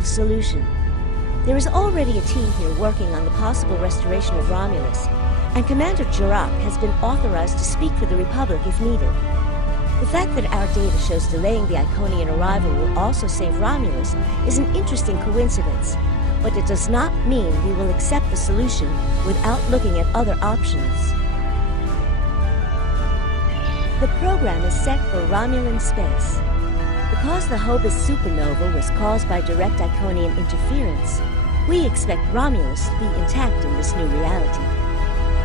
workable solution. There is already a team here working on the possible restoration of Romulus, and Commander Jurak has been authorized to speak for the Republic if needed. The fact that our data shows delaying the Iconian arrival will also save Romulus is an interesting coincidence, but it does not mean we will accept the solution without looking at other options. The program is set for Romulan space. Because the Hobus supernova was caused by direct Iconian interference, we expect Romulus to be intact in this new reality.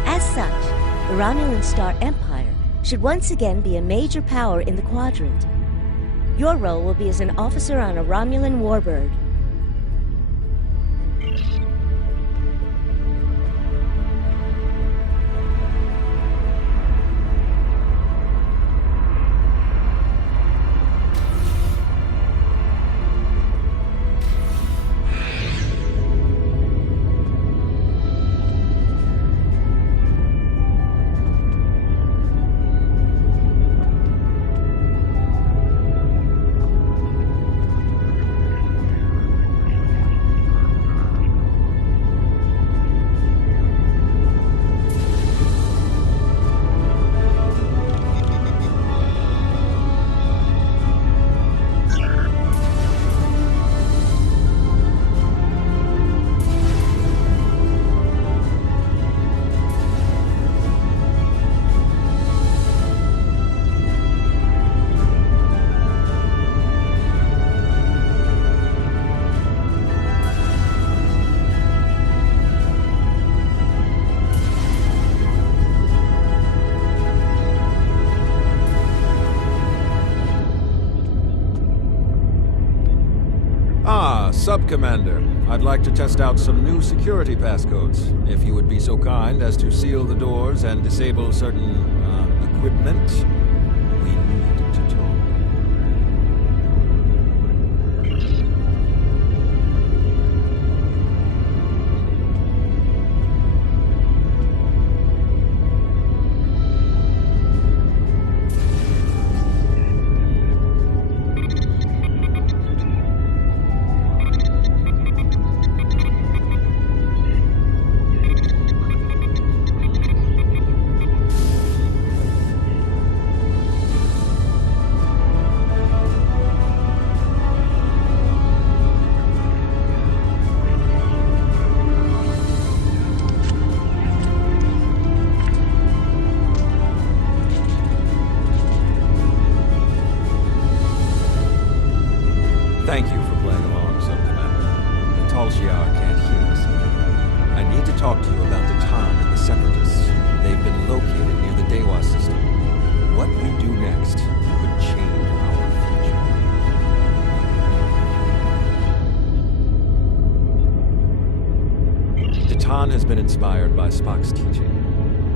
As such, the Romulan Star Empire should once again be a major power in the quadrant. Your role will be as an officer on a Romulan warbird. Sub-Commander, I'd like to test out some new security passcodes. If you would be so kind as to seal the doors and disable certain, equipment, we need to talk. Thank you for playing along, Sub-Commander. The Talshiar can't hear us. I need to talk to you about Titan and the Separatists. They've been located near the Dewa system. What we do next could change our future. Titan has been inspired by Spock's teaching.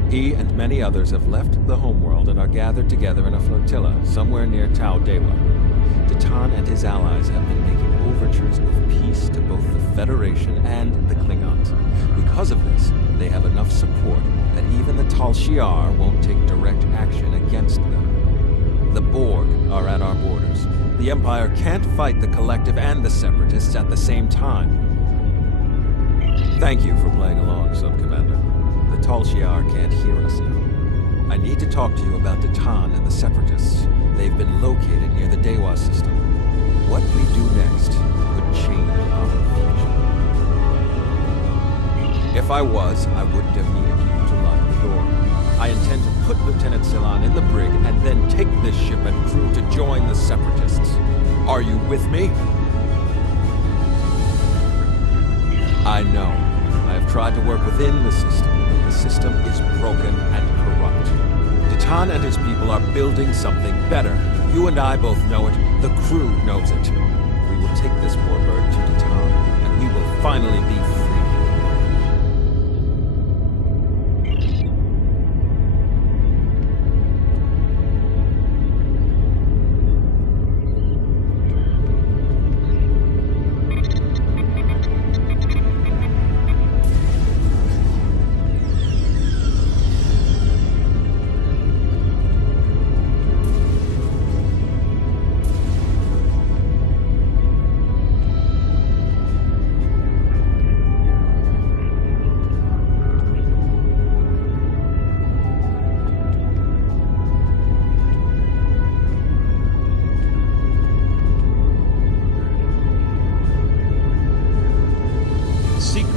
He and many others have left the homeworld and are gathered together in a flotilla somewhere near Tau Dewa. Titan and his allies have been making overtures of peace to both the Federation and the Klingons. Because of this, they have enough support that even the Tal Shiar won't take direct action against them. The Borg are at our borders. The Empire can't fight the Collective and the Separatists at the same time. Thank you for playing along, Sub-Commander. The Tal Shiar can't hear us now. I need to talk to you about Titan and the Separatists. They've been located near the Dewa system. What we do next could change our future. If I was, I wouldn't have needed you to lock the door. I intend to put Lieutenant Silan in the brig and then take this ship and crew to join the Separatists. Are you with me? I know. I have tried to work within the system, but the system is broken and corrupt. Titan and his people are building something better. You and I both know it. The crew knows it. We will take this warbird to Titan, and we will finally be free.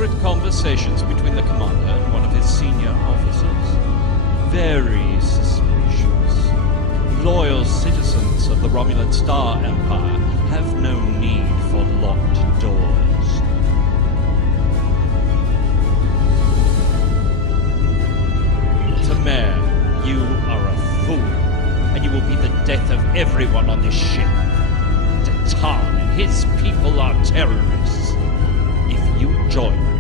secret conversations between the commander and one of his senior officers. Very suspicious. Loyal citizens of the Romulan Star Empire have no need for locked doors. Tamer, you are a fool, and you will be the death of everyone on this ship. Detan and his people are terrorists. If you join them,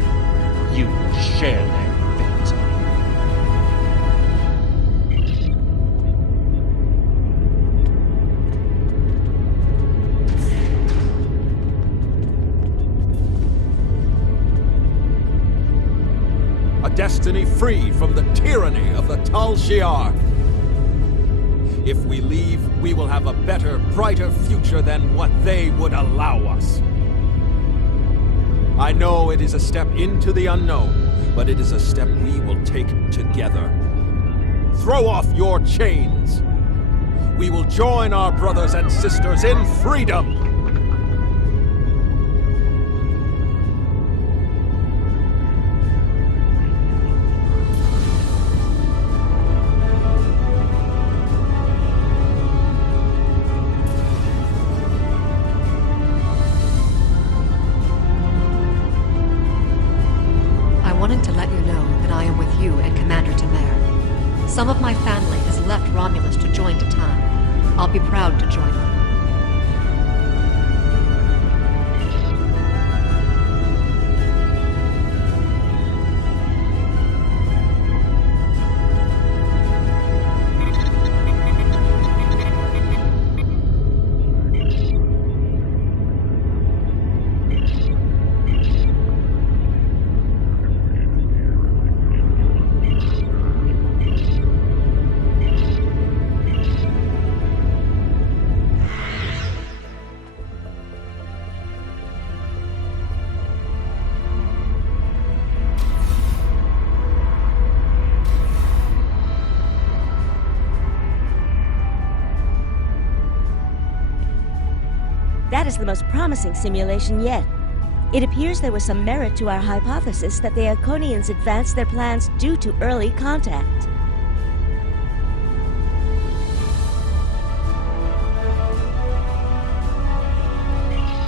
you will share their fate. A destiny free from the tyranny of the Tal Shiar. If we leave, we will have a better, brighter future than what they would allow us. I know it is a step into the unknown, but it is a step we will take together. Throw off your chains. We will join our brothers and sisters in freedom. Some of my family has left Romulus to join Detan. I'll be proud to join them. That is the most promising simulation yet. It appears there was some merit to our hypothesis that the Iconians advanced their plans due to early contact.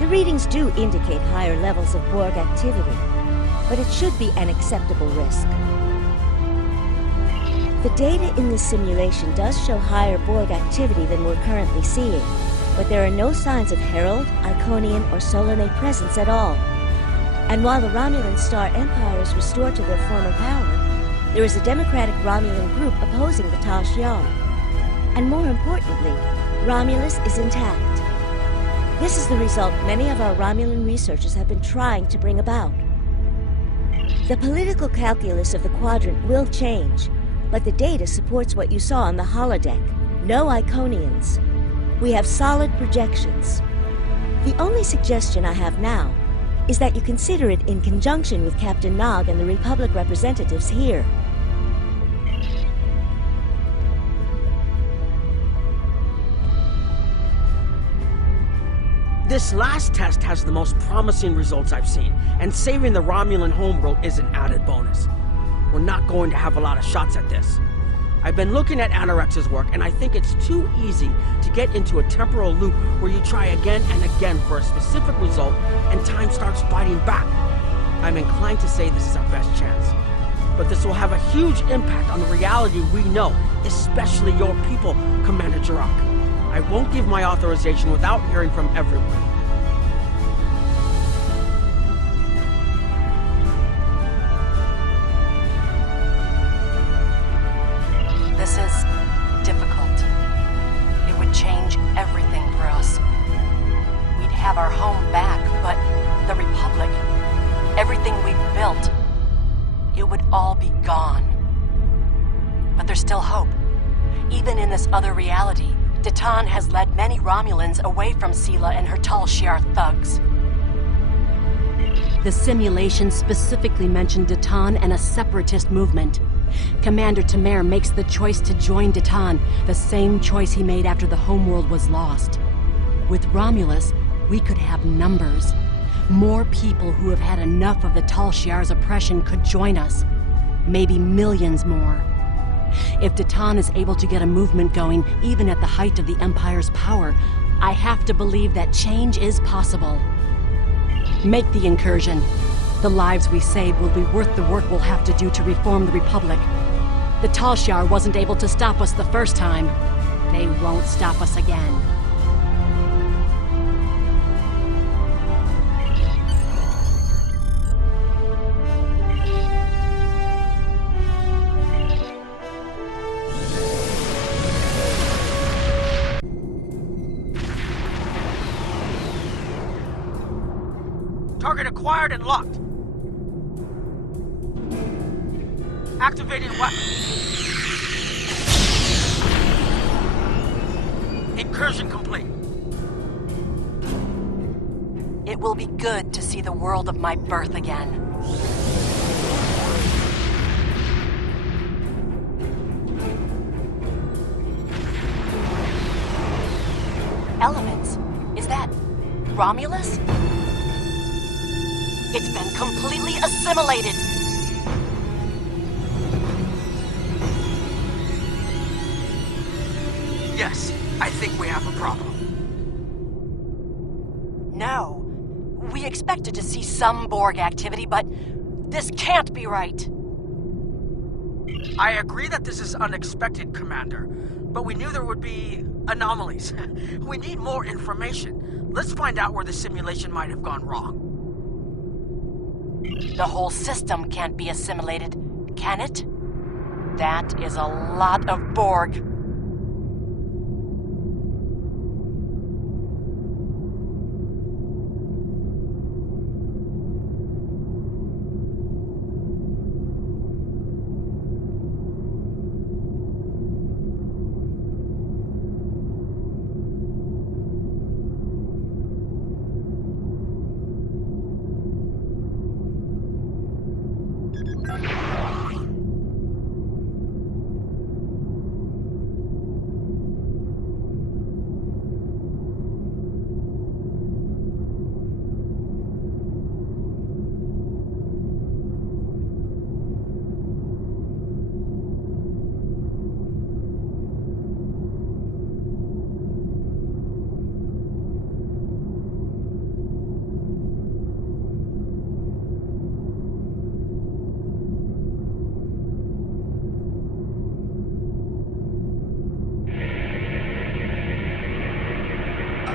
The readings do indicate higher levels of Borg activity, but it should be an acceptable risk. The data in this simulation does show higher Borg activity than we're currently seeing, but there are no signs of Herald, Iconian, or Solanae presence at all. And while the Romulan Star Empire is restored to their former power, there is a democratic Romulan group opposing the Tal Shiar. And more importantly, Romulus is intact. This is the result many of our Romulan researchers have been trying to bring about. The political calculus of the Quadrant will change, but the data supports what you saw on the holodeck. No Iconians. We have solid projections. The only suggestion I have now is that you consider it in conjunction with Captain Nog and the Republic representatives here. This last test has the most promising results I've seen, and saving the Romulan homeworld is an added bonus. We're not going to have a lot of shots at this. I've been looking at Anorex's work, and I think it's too easy to get into a temporal loop where you try again and again for a specific result, and time starts fighting back. I'm inclined to say this is our best chance. But this will have a huge impact on the reality we know, especially your people, Commander Jirok. I won't give my authorization without hearing from everyone. This is difficult. It would change everything for us. We'd have our home back, but the Republic, everything we've built, it would all be gone. But there's still hope. Even in this other reality, Detan has led many Romulans away from Sela and her Tal Shiar thugs. The simulation specifically mentioned Detan and a separatist movement. Commander Tamer makes the choice to join Detan, the same choice he made after the homeworld was lost. With Romulus, we could have numbers. more people who have had enough of the Tal Shiar's oppression could join us. Maybe millions more. If Titan is able to get a movement going, even at the height of the Empire's power, I have to believe that change is possible. Make the incursion. The lives we save will be worth the work we'll have to do to reform the Republic. The Tal Shiar wasn't able to stop us the first time. They won't stop us again. Target acquired and locked. Activating weapon. Incursion complete. It will be good to see the world of my birth again. Elements? Is that Romulus? It's been completely assimilated. Yes, I think we have a problem. No. We expected to see some Borg activity, but this can't be right. I agree that this is unexpected, Commander, but we knew there would be anomalies. We need more information. Let's find out where the simulation might have gone wrong. The whole system can't be assimilated, can it? That is a lot of Borg.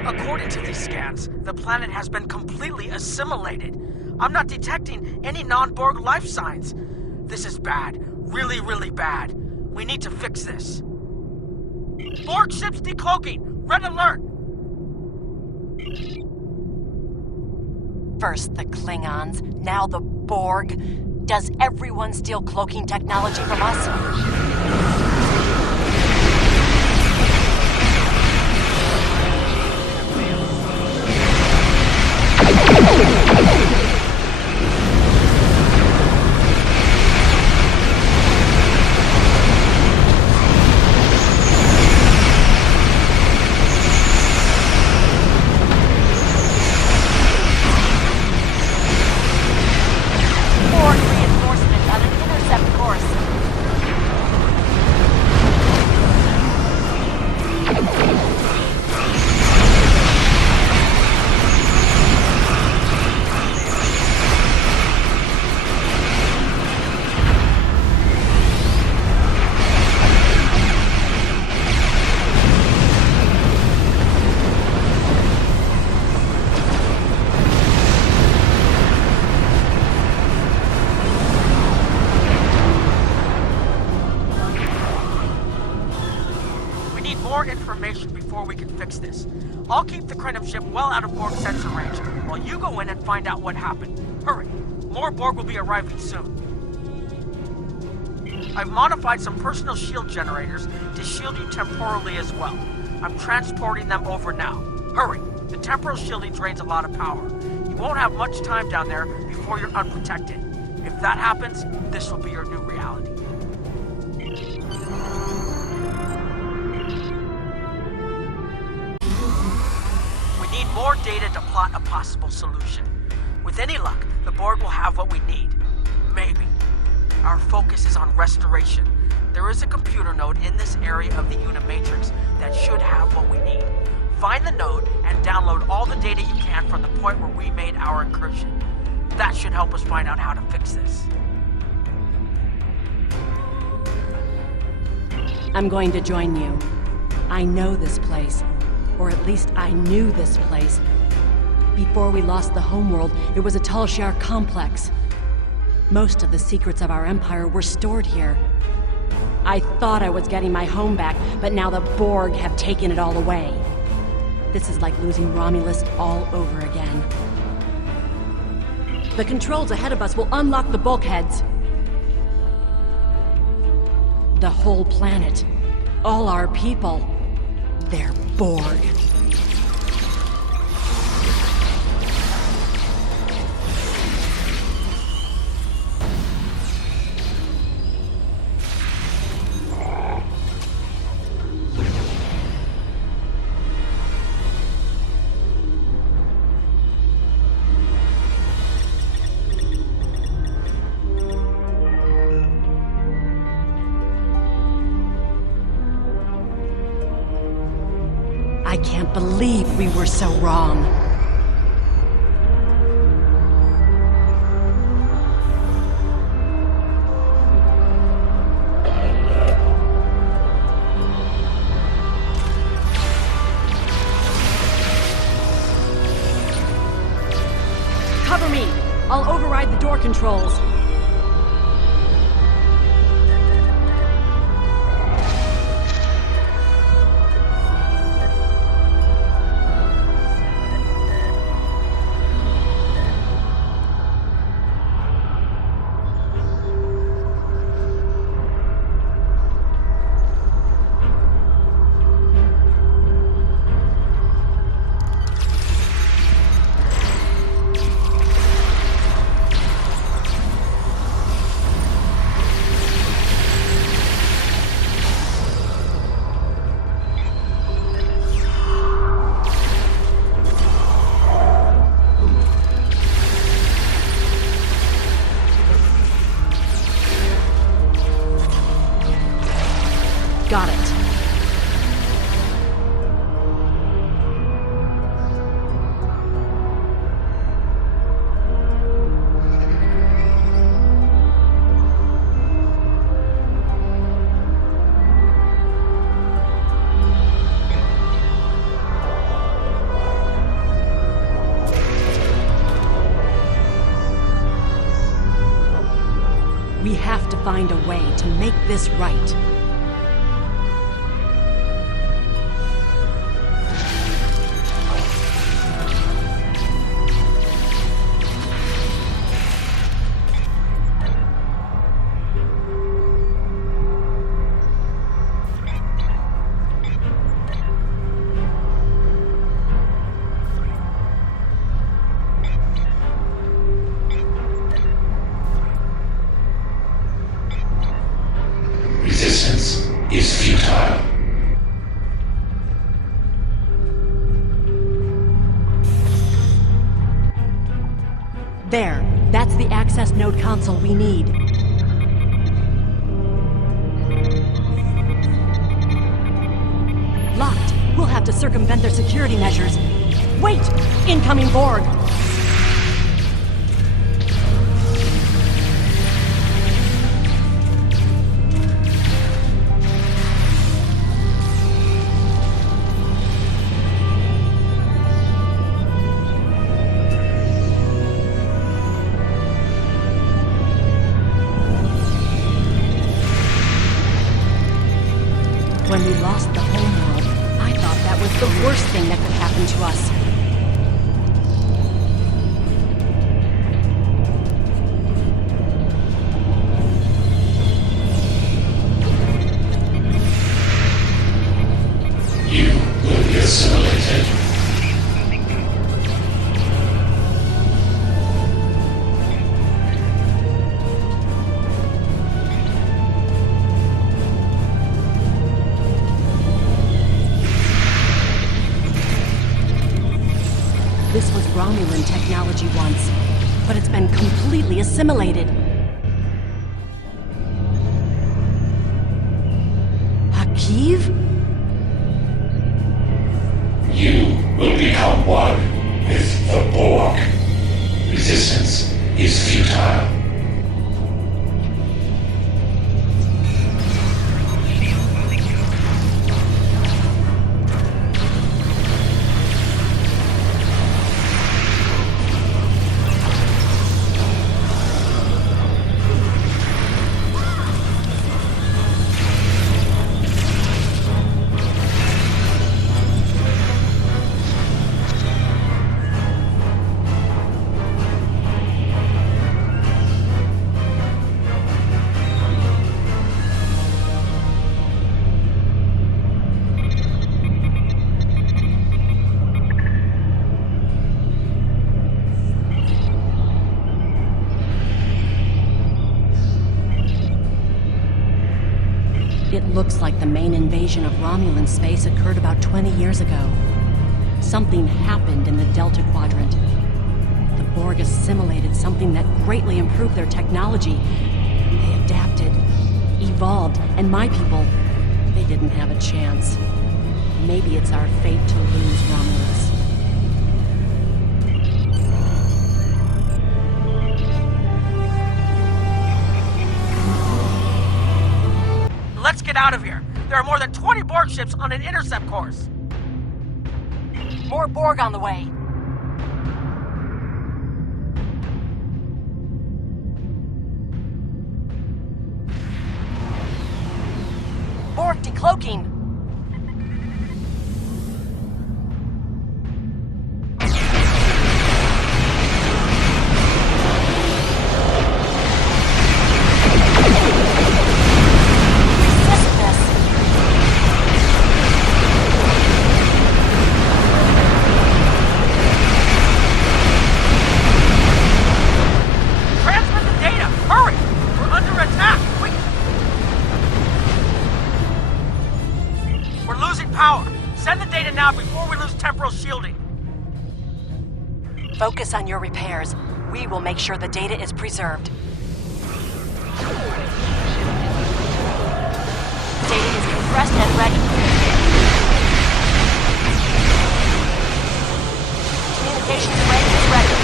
According to these scans, the planet has been completely assimilated. I'm not detecting any non-Borg life signs. This is bad. Really, really bad. We need to fix this. Borg ships decloaking! Red alert! First the Klingons, now the Borg. Does everyone steal cloaking technology from us? I'll keep the Krenim ship well out of Borg sensor range, while you go in and find out what happened. Hurry! More Borg will be arriving soon. I've modified some personal shield generators to shield you temporally as well. I'm transporting them over now. Hurry! The temporal shielding drains a lot of power. You won't have much time down there before you're unprotected. If that happens, this will be your new reality. More data to plot a possible solution. With any luck, the Borg will have what we need. Maybe. Our focus is on restoration. There is a computer node in this area of the Unimatrix that should have what we need. Find the node and download all the data you can from the point where we made our incursion. That should help us find out how to fix this. I'm going to join you. I know this place. Or at least I knew this place. Before we lost the homeworld, it was a Talshar complex. Most of the secrets of our empire were stored here. I thought I was getting my home back, but now the Borg have taken it all away. This is like losing Romulus all over again. The controls ahead of us will unlock the bulkheads. The whole planet. All our people. They're Borg. I can't believe we were so wrong. Cover me! I'll override the door controls. Got it. We have to find a way to make this right. Resistance is futile. There. That's the access node console we need. Locked. We'll have to circumvent their security measures. Wait! Incoming Borg! When we lost the homeworld, I thought that was the worst thing that could happen to us. You will be assimilated. This was Romulan technology once. but it's been completely assimilated. Akiv? You will become one with the Borg. Resistance is futile. It looks like the main invasion of Romulan space occurred about 20 years ago. Something happened in the Delta Quadrant. The Borg assimilated something that greatly improved their technology. They adapted, evolved, and my people, they didn't have a chance. Maybe it's our fate to lose Romulus. Let's get out of here. There are more than 20 Borg ships on an intercept course. More Borg on the way. Borg decloaking. Focus on your repairs. We will make sure the data is preserved. Data is compressed and ready. Communications range is ready.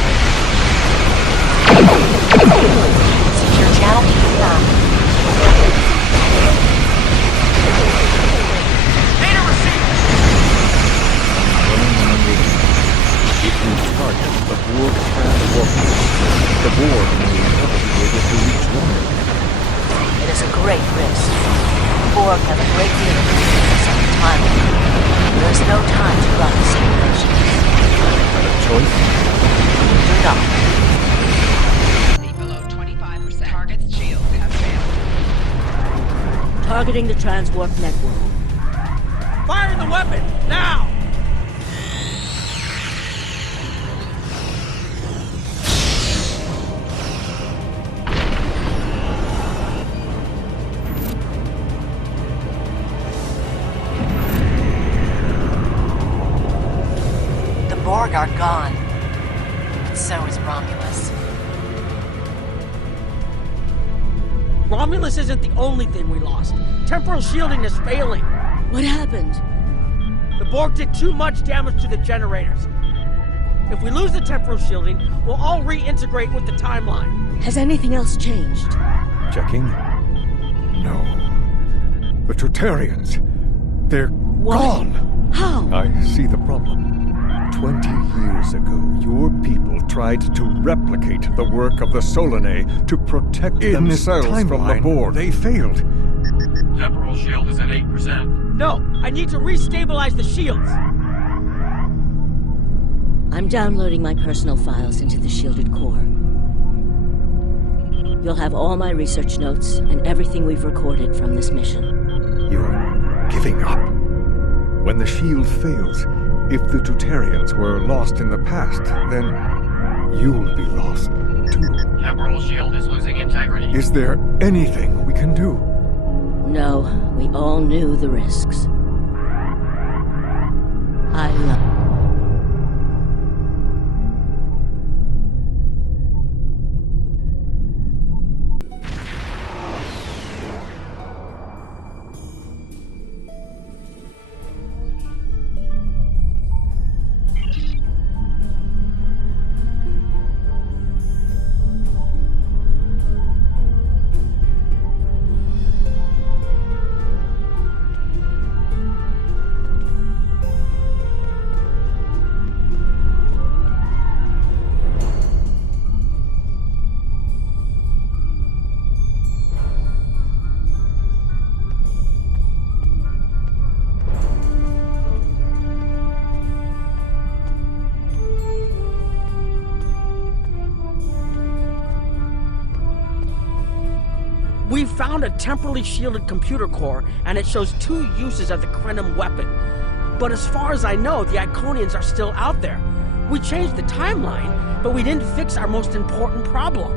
Secure channel confirmed. Data received! If you target the Borg transporter, the Borg may never be able to reach Romulus. It is a great risk. The Borg have a great deal of influence on the timeline. There is no time to run simulations. But a choice? Do not. Below 25%. Target's shields have failed. Targeting the transwarp network. Fire the weapon! Now! The Borg are gone. But so is Romulus. Romulus isn't the only thing we lost. Temporal shielding is failing. What happened? The Borg did too much damage to the generators. If we lose the temporal shielding, we'll all reintegrate with the timeline. Has anything else changed? Checking? No. The Tutarians. They're gone! How? I see the problem. 20 years ago, your people tried to replicate the work of the Solanae to protect themselves from the Borg. They failed. Temporal shield is at 8%. No, I need to restabilize the shields. I'm downloading my personal files into the shielded core. You'll have all my research notes and everything we've recorded from this mission. You're giving up. When the shield fails, if the Tutarians were lost in the past, then you'll be lost too. Temporal shield is losing integrity. Is there anything we can do? No, we all knew the risks. I love... We found a temporally shielded computer core, and it shows 2 uses of the Krenum weapon. But as far as I know, the Iconians are still out there. We changed the timeline, but we didn't fix our most important problem.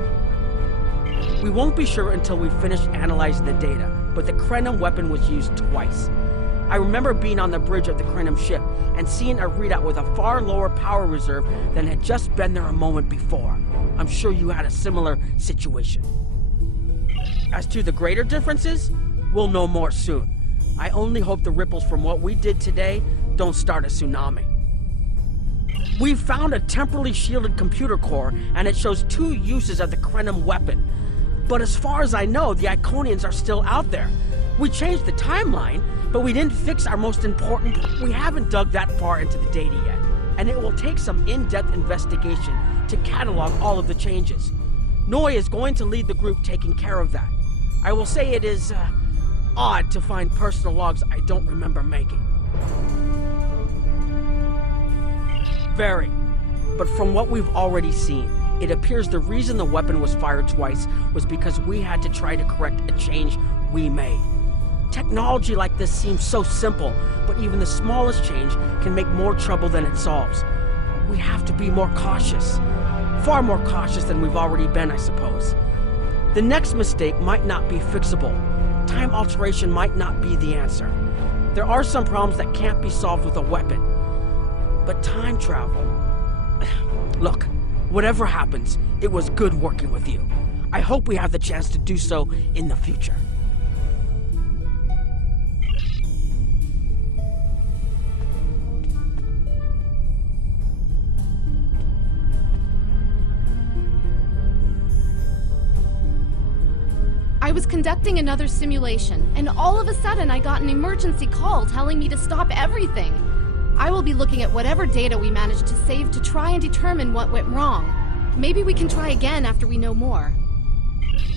We won't be sure until we finish analyzing the data, but the Krenum weapon was used twice. I remember being on the bridge of the Krenum ship and seeing a readout with a far lower power reserve than had just been there a moment before. I'm sure you had a similar situation. As to the greater differences, we'll know more soon. I only hope the ripples from what we did today don't start a tsunami. We found a temporally shielded computer core, and it shows 2 uses of the Krenum weapon. But as far as I know, the Iconians are still out there. We changed the timeline, but we didn't fix our most important... We haven't dug that far into the data yet, and it will take some in-depth investigation to catalog all of the changes. Noi is going to lead the group taking care of that. I will say it is, odd to find personal logs I don't remember making. Very. But from what we've already seen, it appears the reason the weapon was fired twice was because we had to try to correct a change we made. Technology like this seems so simple, but even the smallest change can make more trouble than it solves. We have to be more cautious. Far more cautious than we've already been, I suppose. The next mistake might not be fixable. Time alteration might not be the answer. There are some problems that can't be solved with a weapon. But time travel... Look, whatever happens, it was good working with you. I hope we have the chance to do so in the future. I was conducting another simulation, and all of a sudden I got an emergency call telling me to stop everything. I will be looking at whatever data we managed to save to try and determine what went wrong. Maybe we can try again after we know more.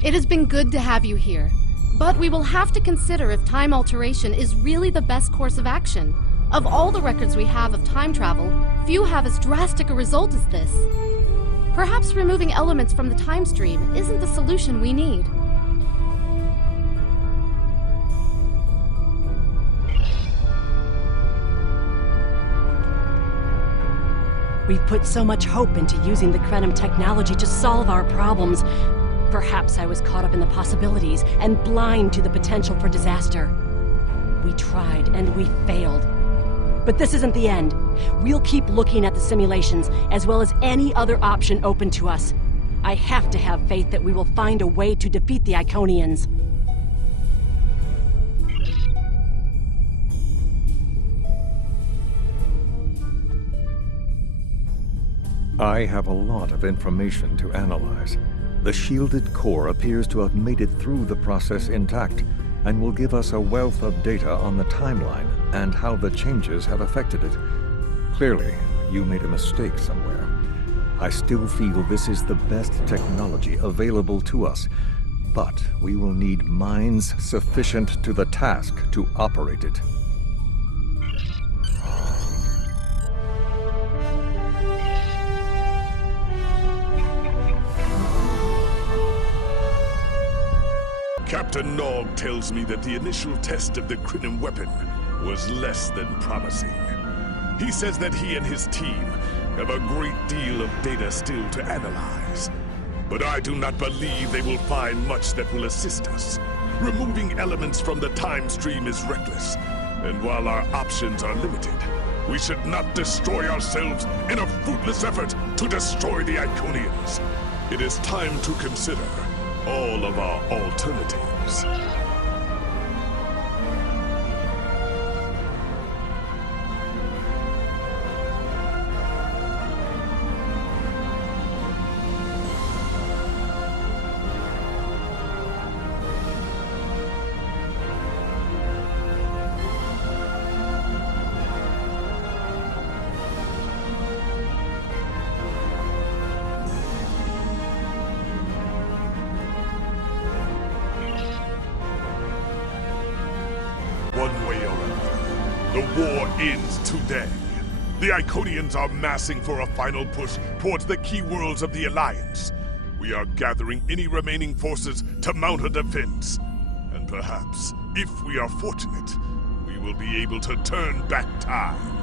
It has been good to have you here, but we will have to consider if time alteration is really the best course of action. Of all the records we have of time travel, few have as drastic a result as this. Perhaps removing elements from the time stream isn't the solution we need. We've put so much hope into using the Krenum technology to solve our problems. Perhaps I was caught up in the possibilities and blind to the potential for disaster. We tried and we failed. But this isn't the end. We'll keep looking at the simulations as well as any other option open to us. I have to have faith that we will find a way to defeat the Iconians. I have a lot of information to analyze. The shielded core appears to have made it through the process intact, and will give us a wealth of data on the timeline and how the changes have affected it. Clearly, you made a mistake somewhere. I still feel this is the best technology available to us, but we will need minds sufficient to the task to operate it. Captain Nog tells me that the initial test of the Krenum weapon was less than promising. He says that he and his team have a great deal of data still to analyze. But I do not believe they will find much that will assist us. Removing elements from the time stream is reckless, and while our options are limited, we should not destroy ourselves in a fruitless effort to destroy the Iconians. It is time to consider all of our alternatives. One way or another, the war ends today. The Iconians are massing for a final push towards the key worlds of the Alliance. We are gathering any remaining forces to mount a defense. And perhaps, if we are fortunate, we will be able to turn back time.